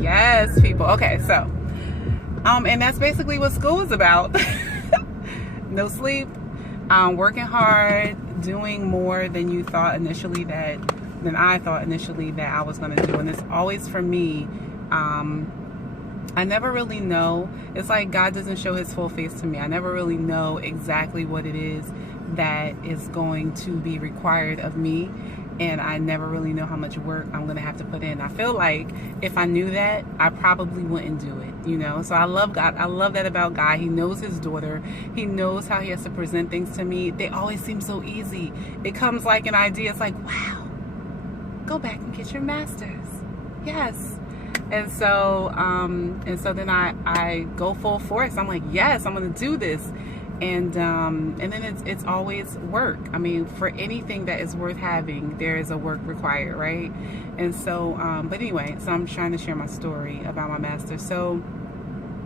Yes, people. Okay, so and that's basically what school is about. No sleep, working hard, doing more than you thought initially than I thought initially that I was going to do. And it's always for me, I never really know. It's like God doesn't show his full face to me. I never really know exactly what it is that is going to be required of me. And I never really know how much work I'm going to have to put in. I feel like if I knew that, I probably wouldn't do it, you know? So I love God. I love that about God. He knows his daughter. He knows how he has to present things to me. They always seem so easy. It comes like an idea. It's like, wow, go back and get your master's. Yes. And so then I go full force. I'm like, yes, I'm going to do this. And then it's always work. I mean, for anything that is worth having, there is a work required, right? And so, but anyway, so I'm trying to share my story about my master's. So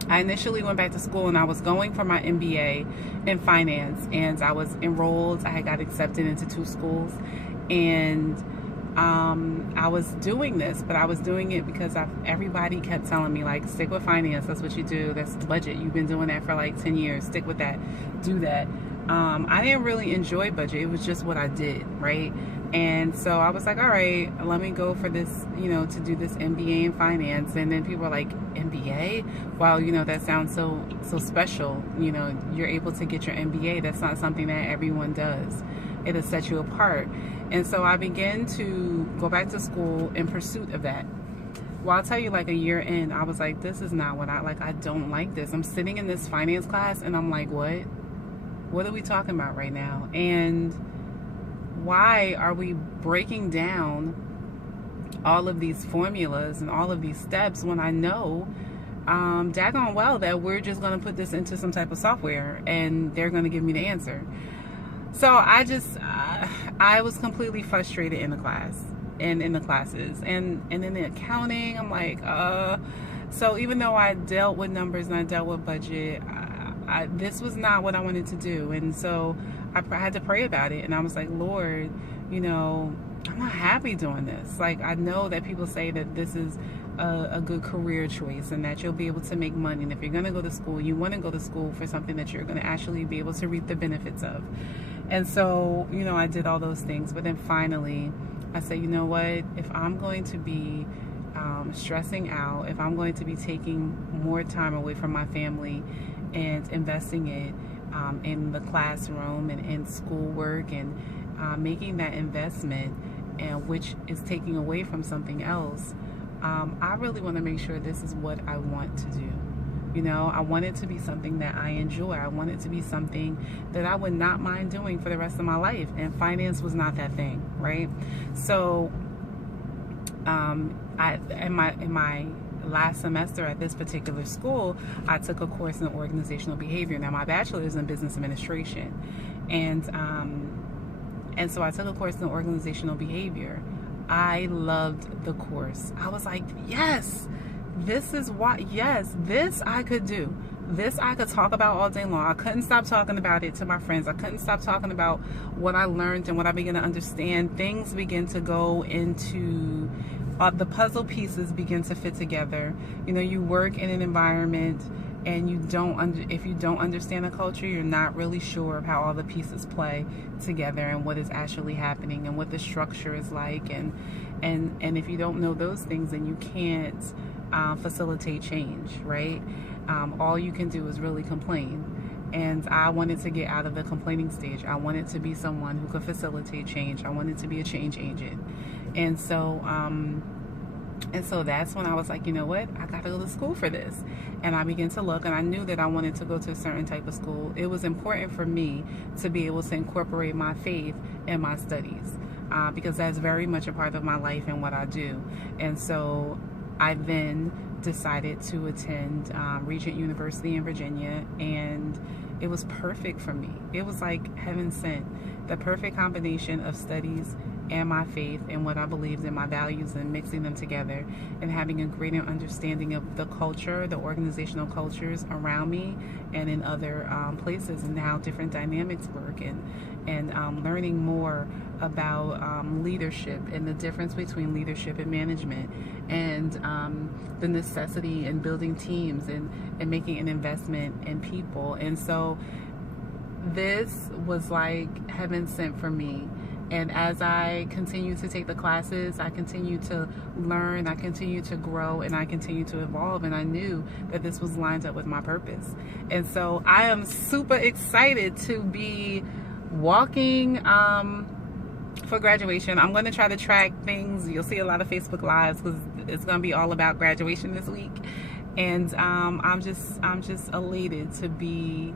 I initially went back to school and I was going for my MBA in finance, and I was enrolled. I had got accepted into 2 schools, and I was doing this, but I was doing it because everybody kept telling me, like, stick with finance. That's what you do. That's budget. You've been doing that for like 10 years. Stick with that. Do that. I didn't really enjoy budget. It was just what I did, right? And so I was like, all right, let me go for this, you know, to do this MBA in finance. And then people were like, MBA? Wow, you know, that sounds so special. You know, you're able to get your MBA. That's not something that everyone does. It'll set you apart. And so I began to go back to school in pursuit of that. Well, I'll tell you, like a year in, I was like, this is not what I like. I don't like this. I'm sitting in this finance class and I'm like, what? What are we talking about right now? And why are we breaking down all of these formulas and all of these steps when I know daggone well that we're just going to put this into some type of software and they're going to give me the answer. So I was completely frustrated in the class and in the classes and in the accounting. I'm like, so even though I dealt with numbers and I dealt with budget, this was not what I wanted to do. And so I had to pray about it. And I was like, Lord, you know, I'm not happy doing this. Like, I know that people say that this is a good career choice and that you'll be able to make money. And if you're going to go to school, you want to go to school for something that you're going to actually be able to reap the benefits of. And so, you know, I did all those things. But then finally, I said, you know what? If I'm going to be stressing out, if I'm going to be taking more time away from my family and investing it in the classroom and in schoolwork and making that investment, and which is taking away from something else, I really want to make sure this is what I want to do. You know, I want it to be something that I enjoy. I want it to be something that I would not mind doing for the rest of my life. And finance was not that thing, right? So, in my last semester at this particular school, I took a course in organizational behavior. Now, my bachelor's in business administration, and so I took a course in organizational behavior. I loved the course. I was like, yes. This is what, yes, this I could do. This I could talk about all day long. I couldn't stop talking about it to my friends. I couldn't stop talking about what I learned and what I began to understand. Things begin to go into, the puzzle pieces begin to fit together. You know, you work in an environment and if you don't understand the culture, you're not really sure of how all the pieces play together and what is actually happening and what the structure is like. And if you don't know those things, then you can't facilitate change, right? All you can do is really complain. And I wanted to get out of the complaining stage. I wanted to be someone who could facilitate change. I wanted to be a change agent. And so that's when I was like, you know what? I got to go to school for this. And I began to look, and I knew that I wanted to go to a certain type of school. It was important for me to be able to incorporate my faith in my studies, because that's very much a part of my life and what I do. And so I then decided to attend Regent University in Virginia, and it was perfect for me. It was like heaven sent, the perfect combination of studies and my faith and what I believed in, my values, and mixing them together and having a greater understanding of the culture, the organizational cultures around me and in other places, and how different dynamics work, and learning more about leadership and the difference between leadership and management, and the necessity in building teams and making an investment in people. And so this was like heaven sent for me. And as I continue to take the classes, I continue to learn, I continue to grow, and I continue to evolve. And I knew that this was lined up with my purpose. And so I am super excited to be walking for graduation. I'm going to try to track things. You'll see a lot of Facebook Lives because it's going to be all about graduation this week. And I'm just elated to be.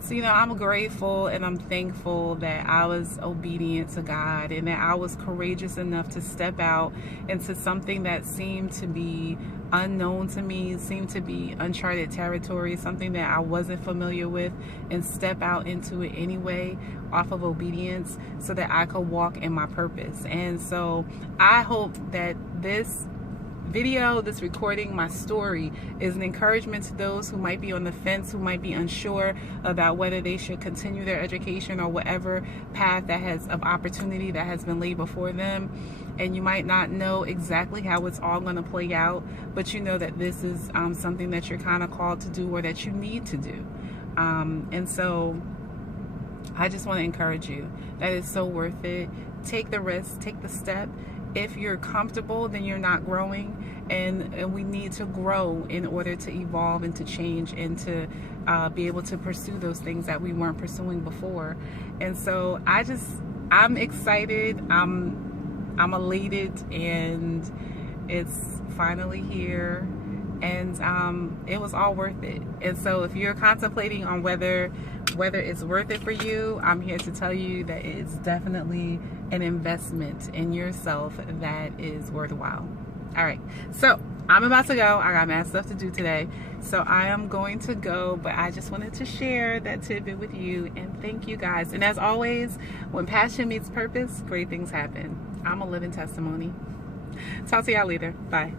So, you know, I'm grateful and I'm thankful that I was obedient to God and that I was courageous enough to step out into something that seemed to be unknown to me, seemed to be uncharted territory, something that I wasn't familiar with, and step out into it anyway off of obedience so that I could walk in my purpose. And so I hope that this video, this recording, my story, is an encouragement to those who might be on the fence, who might be unsure about whether they should continue their education or whatever path that has of opportunity that has been laid before them. And you might not know exactly how it's all going to play out, but you know that this is something that you're kind of called to do, or that you need to do. And so I just want to encourage you that it's so worth it. Take the risk, take the step. If you're comfortable, then you're not growing, and we need to grow in order to evolve and to change and to be able to pursue those things that we weren't pursuing before. And so I'm excited, I'm elated, and it's finally here, and it was all worth it. And so if you're contemplating on whether it's worth it for you, I'm here to tell you that it's definitely an investment in yourself that is worthwhile. All right, so I'm about to go. I got mad stuff to do today, so I am going to go, but I just wanted to share that tidbit with you, and thank you guys. And as always, when passion meets purpose, great things happen. I'm a living testimony. Talk to y'all later. Bye.